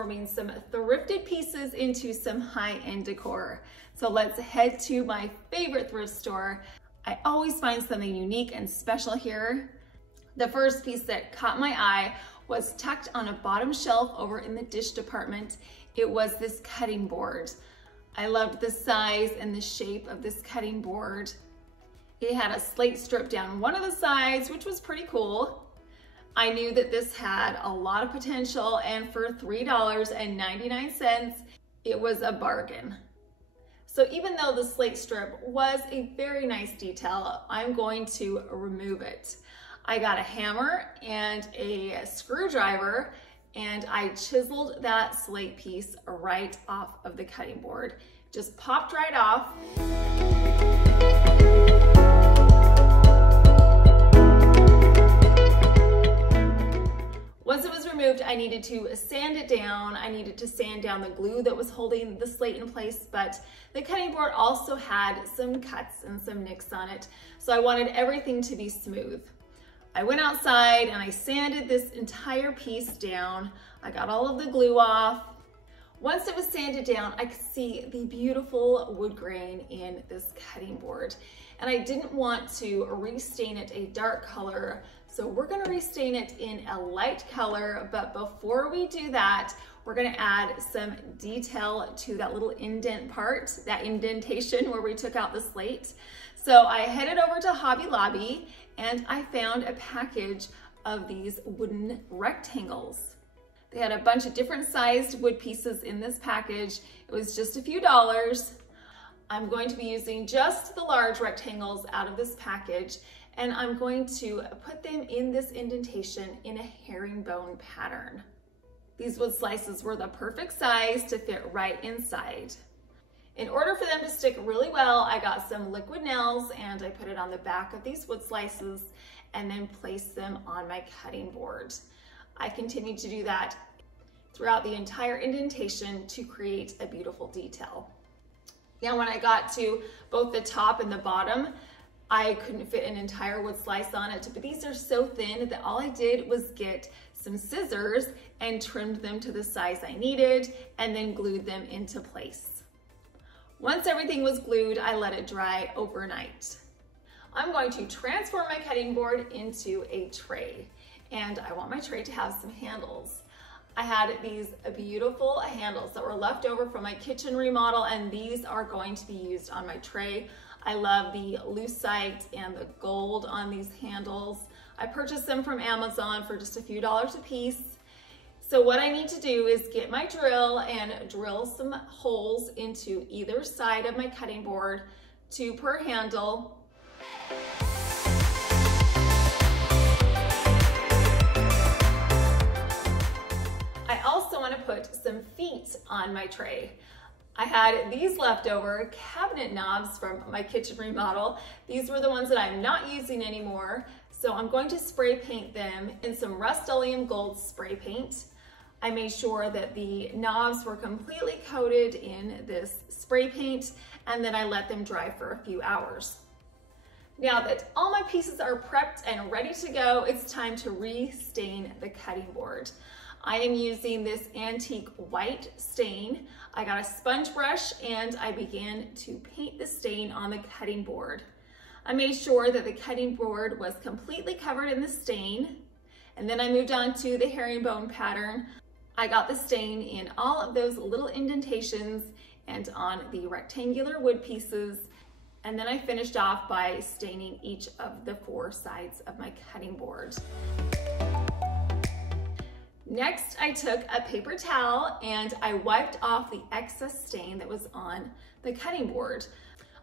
transforming some thrifted pieces into some high-end decor. So let's head to my favorite thrift store. I always find something unique and special here. The first piece that caught my eye was tucked on a bottom shelf over in the dish department. It was this cutting board. I loved the size and the shape of this cutting board. It had a slate strip down one of the sides, which was pretty cool. I knew that this had a lot of potential, and for $3.99, it was a bargain. So even though the slate strip was a very nice detail, I'm going to remove it. I got a hammer and a screwdriver, and I chiseled that slate piece right off of the cutting board. Just popped right off. Once it was removed, I needed to sand it down. I needed to sand down the glue that was holding the slate in place, but the cutting board also had some cuts and some nicks on it, so I wanted everything to be smooth. I went outside and I sanded this entire piece down. I got all of the glue off. Once it was sanded down, I could see the beautiful wood grain in this cutting board. And I didn't want to restain it a dark color, so we're gonna restain it in a light color. But before we do that, we're gonna add some detail to that little indent part, that indentation where we took out the slate. So I headed over to Hobby Lobby and I found a package of these wooden rectangles. They had a bunch of different sized wood pieces in this package. It was just a few dollars. I'm going to be using just the large rectangles out of this package, and I'm going to put them in this indentation in a herringbone pattern. These wood slices were the perfect size to fit right inside. In order for them to stick really well, I got some liquid nails and I put it on the back of these wood slices and then placed them on my cutting board. I continued to do that throughout the entire indentation to create a beautiful detail. Now, when I got to both the top and the bottom, I couldn't fit an entire wood slice on it, but these are so thin that all I did was get some scissors and trimmed them to the size I needed and then glued them into place. Once everything was glued, I let it dry overnight. I'm going to transform my cutting board into a tray, and I want my tray to have some handles. I had these beautiful handles that were left over from my kitchen remodel, and these are going to be used on my tray. I love the Lucite and the gold on these handles. I purchased them from Amazon for just a few dollars a piece. So what I need to do is get my drill and drill some holes into either side of my cutting board, 2 per handle. I also want to put some feet on my tray. I had these leftover cabinet knobs from my kitchen remodel. These were the ones that I'm not using anymore. So I'm going to spray paint them in some Rustoleum gold spray paint. I made sure that the knobs were completely coated in this spray paint, and then I let them dry for a few hours. Now that all my pieces are prepped and ready to go, it's time to restain the cutting board. I am using this antique white stain. I got a sponge brush and I began to paint the stain on the cutting board. I made sure that the cutting board was completely covered in the stain, and then I moved on to the herringbone pattern. I got the stain in all of those little indentations and on the rectangular wood pieces, and then I finished off by staining each of the 4 sides of my cutting board. Next, I took a paper towel and I wiped off the excess stain that was on the cutting board.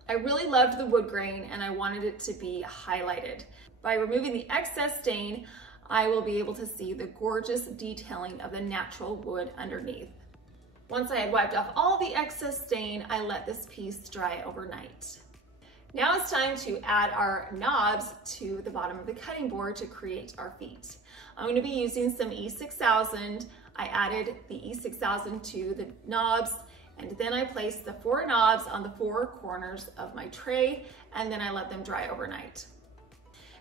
I really loved the wood grain and I wanted it to be highlighted. By removing the excess stain, I will be able to see the gorgeous detailing of the natural wood underneath. Once I had wiped off all the excess stain, I let this piece dry overnight. Now it's time to add our knobs to the bottom of the cutting board to create our feet. I'm going to be using some E6000. I added the E6000 to the knobs, and then I placed the 4 knobs on the 4 corners of my tray, and then I let them dry overnight.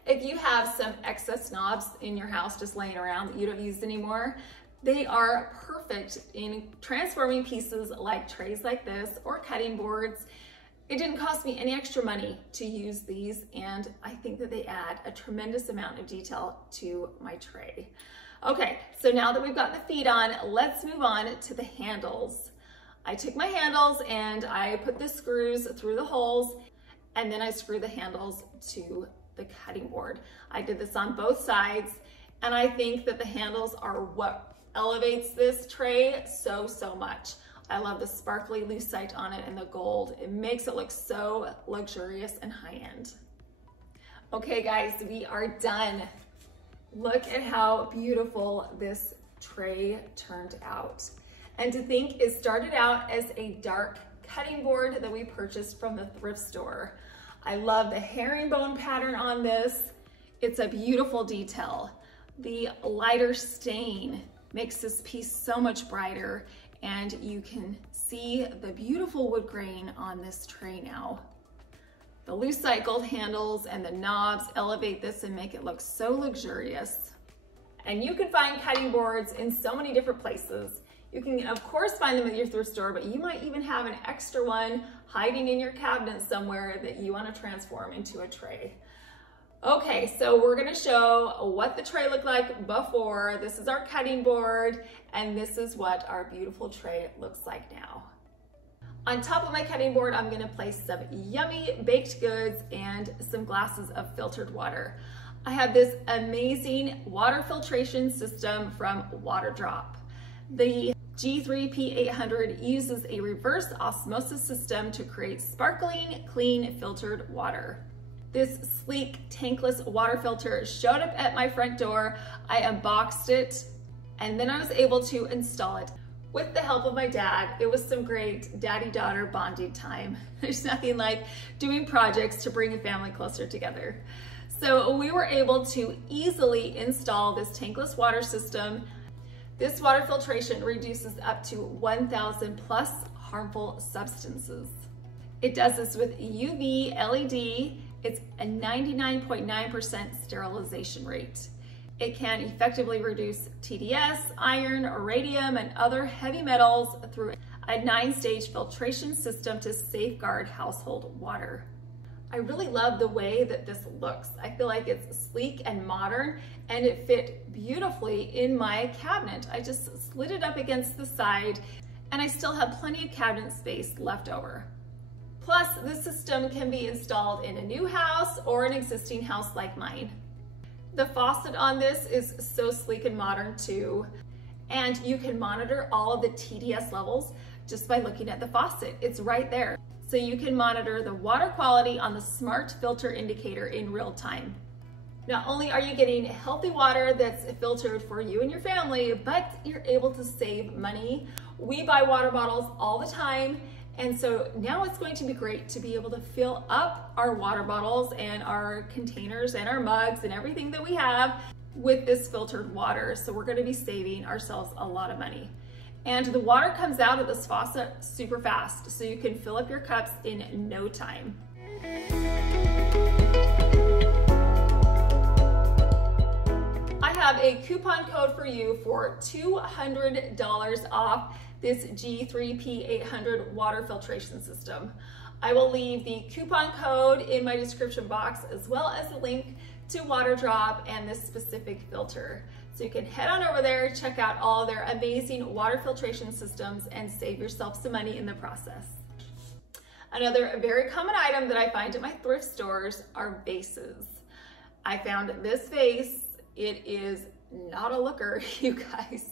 If you have some excess knobs in your house just laying around that you don't use anymore, They are perfect in transforming pieces like trays like this or cutting boards. It didn't cost me any extra money to use these, and I think that they add a tremendous amount of detail to my tray. Okay, so now that we've got the feet on, let's move on to the handles. I took my handles and I put the screws through the holes, and then I screw the handles to the cutting board. I did this on both sides, and I think that the handles are what elevates this tray so much. I love the sparkly Lucite on it and the gold. It makes it look so luxurious and high-end. Okay guys, we are done. Look at how beautiful this tray turned out. And to think it started out as a dark cutting board that we purchased from the thrift store. I love the herringbone pattern on this. It's a beautiful detail. The lighter stain makes this piece so much brighter, and you can see the beautiful wood grain on this tray now. The Lucite gold handles and the knobs elevate this and make it look so luxurious. And you can find cutting boards in so many different places. You can of course find them at your thrift store, but you might even have an extra one hiding in your cabinet somewhere that you want to transform into a tray. Okay, so we're gonna show what the tray looked like before. This is our cutting board, and this is what our beautiful tray looks like now. On top of my cutting board, I'm gonna place some yummy baked goods and some glasses of filtered water. I have this amazing water filtration system from WaterDrop. The G3P800 uses a reverse osmosis system to create sparkling, clean, filtered water. This sleek tankless water filter showed up at my front door. I unboxed it, and then I was able to install it with the help of my dad. It was some great daddy-daughter bonding time. There's nothing like doing projects to bring a family closer together. So we were able to easily install this tankless water system. This water filtration reduces up to 1,000 plus harmful substances. It does this with UV LED. It's a 99.9% sterilization rate. It can effectively reduce TDS, iron, radium, and other heavy metals through a 9-stage filtration system to safeguard household water. I really love the way that this looks. I feel like it's sleek and modern, and it fit beautifully in my cabinet. I just slid it up against the side, and I still have plenty of cabinet space left over. Plus, this system can be installed in a new house or an existing house like mine. The faucet on this is so sleek and modern too, and you can monitor all of the TDS levels just by looking at the faucet. It's right there. So you can monitor the water quality on the smart filter indicator in real time. Not only are you getting healthy water that's filtered for you and your family, but you're able to save money. We buy water bottles all the time, and so now it's going to be great to be able to fill up our water bottles and our containers and our mugs and everything that we have with this filtered water. So we're going to be saving ourselves a lot of money. And the water comes out of this faucet super fast, so you can fill up your cups in no time. I have a coupon code for you for $200 off this G3P800 water filtration system. I will leave the coupon code in my description box, as well as a link to WaterDrop and this specific filter. So you can head on over there, check out all their amazing water filtration systems, and save yourself some money in the process. Another very common item that I find at my thrift stores are vases. I found this vase. It is not a looker, you guys.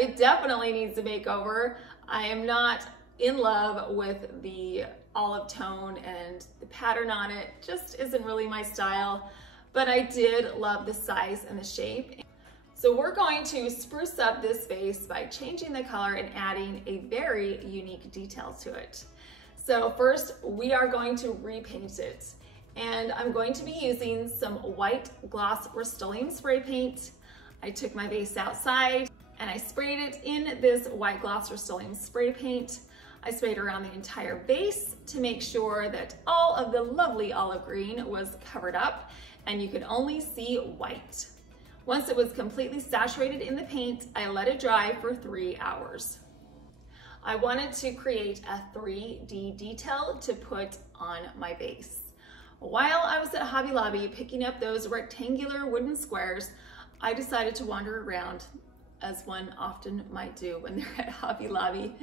It definitely needs a makeover. I am not in love with the olive tone, and the pattern on it just isn't really my style, but I did love the size and the shape. So we're going to spruce up this vase by changing the color and adding a very unique detail to it. So first, we are going to repaint it. And I'm going to be using some white gloss Rustoleum spray paint. I took my vase outside and I sprayed it in this white gloss Rustoleum spray paint. I sprayed around the entire vase to make sure that all of the lovely olive green was covered up and you could only see white. Once it was completely saturated in the paint, I let it dry for 3 hours. I wanted to create a 3D detail to put on my vase. While I was at Hobby Lobby picking up those rectangular wooden squares, I decided to wander around, as one often might do when they're at Hobby Lobby.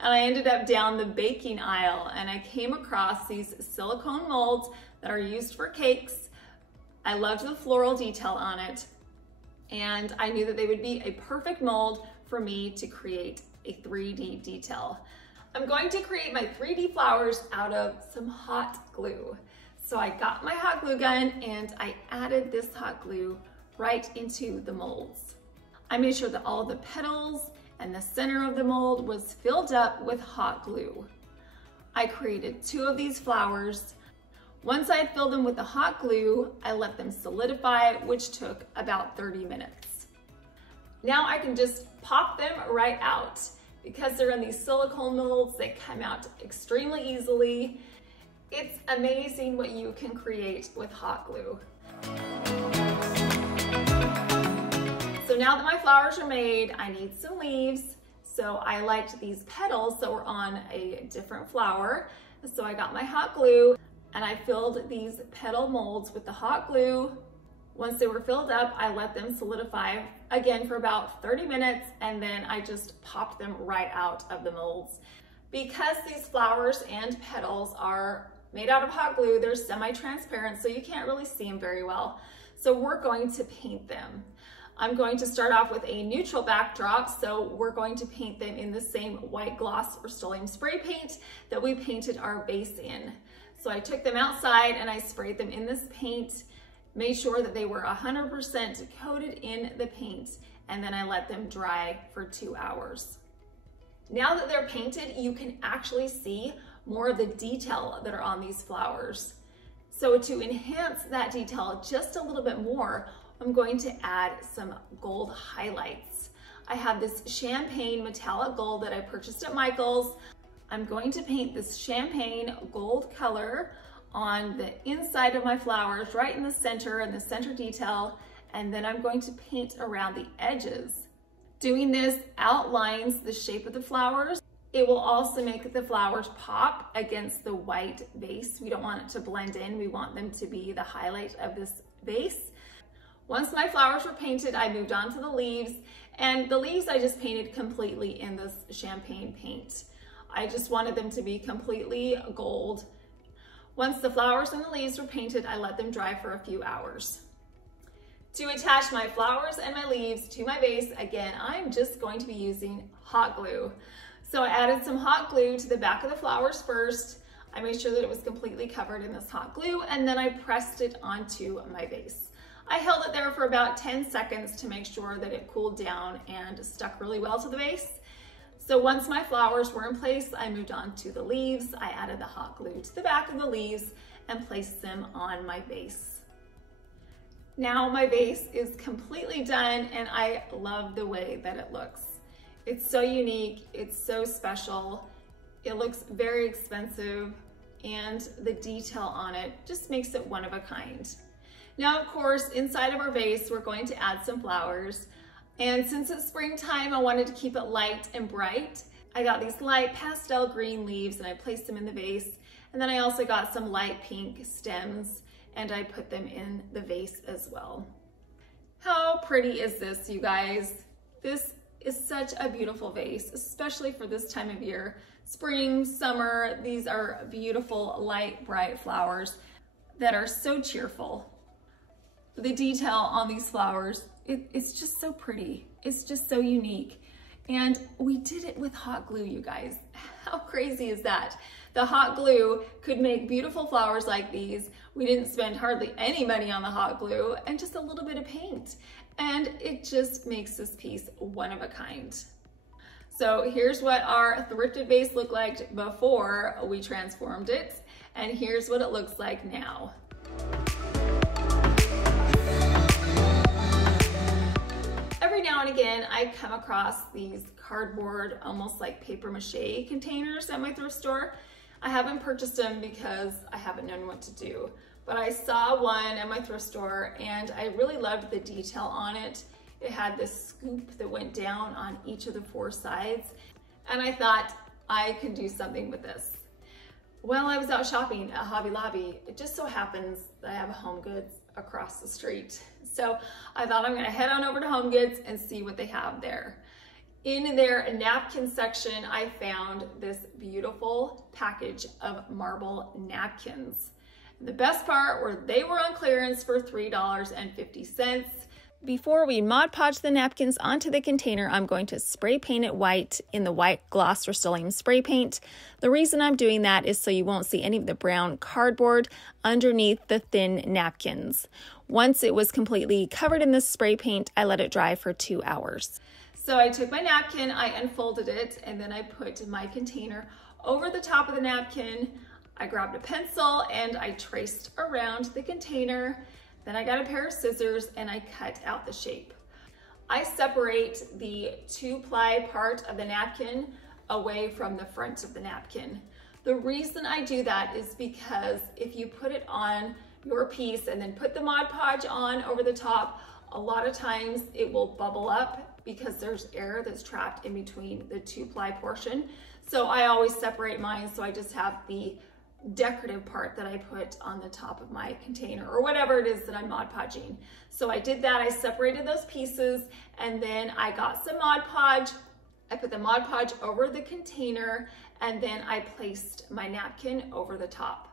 And I ended up down the baking aisle and I came across these silicone molds that are used for cakes. I loved the floral detail on it, and I knew that they would be a perfect mold for me to create a 3D detail. I'm going to create my 3D flowers out of some hot glue. So I got my hot glue gun and I added this hot glue right into the molds. I made sure that all the petals and the center of the mold was filled up with hot glue. I created 2 of these flowers. Once I had filled them with the hot glue, I let them solidify, which took about 30 minutes. Now I can just pop them right out. Because they're in these silicone molds, they come out extremely easily. It's amazing what you can create with hot glue. So now that my flowers are made, I need some leaves. So I liked these petals that were on a different flower. So I got my hot glue and I filled these petal molds with the hot glue. Once they were filled up, I let them solidify again for about 30 minutes, and then I just popped them right out of the molds. Because these flowers and petals are made out of hot glue, they're semi-transparent, so you can't really see them very well. So we're going to paint them. I'm going to start off with a neutral backdrop, so we're going to paint them in the same white gloss Rustoleum spray paint that we painted our vase in. So I took them outside and I sprayed them in this paint, made sure that they were 100% coated in the paint, and then I let them dry for 2 hours. Now that they're painted, you can actually see more of the detail that are on these flowers. So to enhance that detail just a little bit more, I'm going to add some gold highlights. I have this champagne metallic gold that I purchased at Michael's. I'm going to paint this champagne gold color on the inside of my flowers, right in the center detail, and then I'm going to paint around the edges. Doing this outlines the shape of the flowers. It will also make the flowers pop against the white vase. We don't want it to blend in. We want them to be the highlight of this vase. Once my flowers were painted, I moved on to the leaves, and the leaves I just painted completely in this champagne paint. I just wanted them to be completely gold. Once the flowers and the leaves were painted, I let them dry for a few hours. To attach my flowers and my leaves to my vase, again, I'm just going to be using hot glue. So I added some hot glue to the back of the flowers first. I made sure that it was completely covered in this hot glue, and then I pressed it onto my vase. I held it there for about 10 seconds to make sure that it cooled down and stuck really well to the vase. So once my flowers were in place, I moved on to the leaves. I added the hot glue to the back of the leaves and placed them on my vase. Now my vase is completely done and I love the way that it looks. It's so unique, it's so special. It looks very expensive and the detail on it just makes it one of a kind. Now, of course, inside of our vase, we're going to add some flowers. And since it's springtime, I wanted to keep it light and bright. I got these light pastel green leaves and I placed them in the vase. And then I also got some light pink stems and I put them in the vase as well. How pretty is this, you guys? This is such a beautiful vase, especially for this time of year. Spring, summer, these are beautiful, light, bright flowers that are so cheerful. The detail on these flowers, it's just so pretty. It's just so unique. And we did it with hot glue, you guys. How crazy is that? The hot glue could make beautiful flowers like these. We didn't spend hardly any money on the hot glue and just a little bit of paint. And it just makes this piece one of a kind. So here's what our thrifted vase looked like before we transformed it. And here's what it looks like now. Every now and again, I come across these cardboard, almost like paper mache containers at my thrift store. I haven't purchased them because I haven't known what to do. but I saw one at my thrift store and I really loved the detail on it. It had this scoop that went down on each of the 4 sides, and I thought I could do something with this. Well, I was out shopping at Hobby Lobby. It just so happens that I have a Home Goods across the street. So I thought I'm gonna head on over to Home Goods and see what they have there. In their napkin section, I found this beautiful package of marble napkins. The best part were they were on clearance for $3.50. Before we Mod Podge the napkins onto the container, I'm going to spray paint it white in the white gloss Rustoleum spray paint. The reason I'm doing that is so you won't see any of the brown cardboard underneath the thin napkins. Once it was completely covered in this spray paint, I let it dry for 2 hours. So I took my napkin, I unfolded it, and then I put my container over the top of the napkin. I grabbed a pencil and I traced around the container. Then I got a pair of scissors and I cut out the shape. I separate the 2-ply part of the napkin away from the front of the napkin. The reason I do that is because if you put it on your piece and then put the Mod Podge on over the top, a lot of times it will bubble up because there's air that's trapped in between the 2-ply portion. So I always separate mine, so I just have the decorative part that I put on the top of my container or whatever it is that I'm Mod Podging. So I did that, I separated those pieces, and then I got some Mod Podge. I put the Mod Podge over the container, and then I placed my napkin over the top.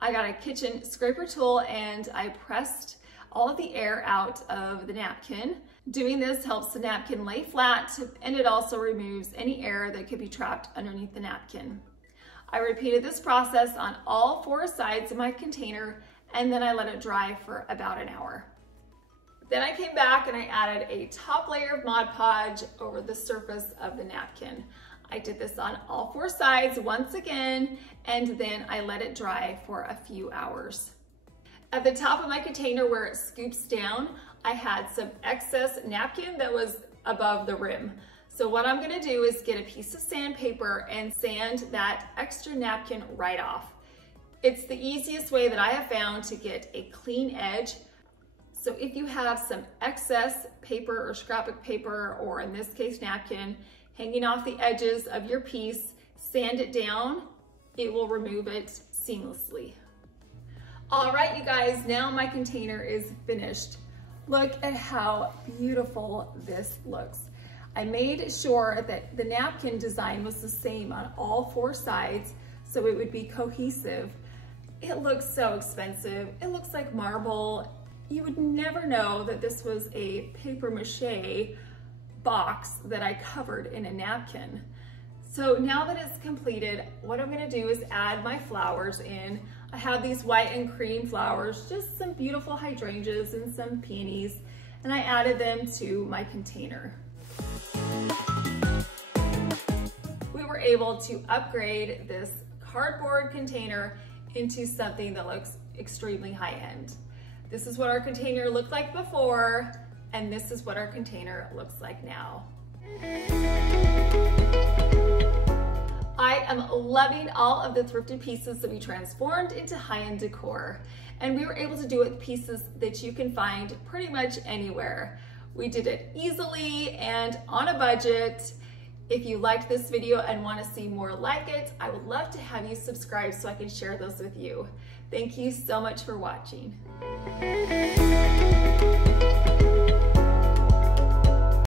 I got a kitchen scraper tool and I pressed all of the air out of the napkin. Doing this helps the napkin lay flat, and it also removes any air that could be trapped underneath the napkin. I repeated this process on all 4 sides of my container, and then I let it dry for about an hour. Then I came back and I added a top layer of Mod Podge over the surface of the napkin. I did this on all 4 sides once again, and then I let it dry for a few hours. At the top of my container where it scoops down, I had some excess napkin that was above the rim. So what I'm gonna do is get a piece of sandpaper and sand that extra napkin right off. It's the easiest way that I have found to get a clean edge. So if you have some excess paper or scrapbook paper, or in this case napkin, hanging off the edges of your piece, sand it down, it will remove it seamlessly. All right, you guys, now my container is finished. Look at how beautiful this looks. I made sure that the napkin design was the same on all 4 sides so it would be cohesive. It looks so expensive. It looks like marble. You would never know that this was a paper mache box that I covered in a napkin. So now that it's completed, what I'm gonna do is add my flowers in. I have these white and cream flowers, just some beautiful hydrangeas and some peonies, and I added them to my container. We were able to upgrade this cardboard container into something that looks extremely high-end. This is what our container looked like before, and this is what our container looks like now. I am loving all of the thrifted pieces that we transformed into high-end decor, and we were able to do it with pieces that you can find pretty much anywhere. We did it easily and on a budget. If you liked this video and want to see more like it, I would love to have you subscribe so I can share those with you. Thank you so much for watching.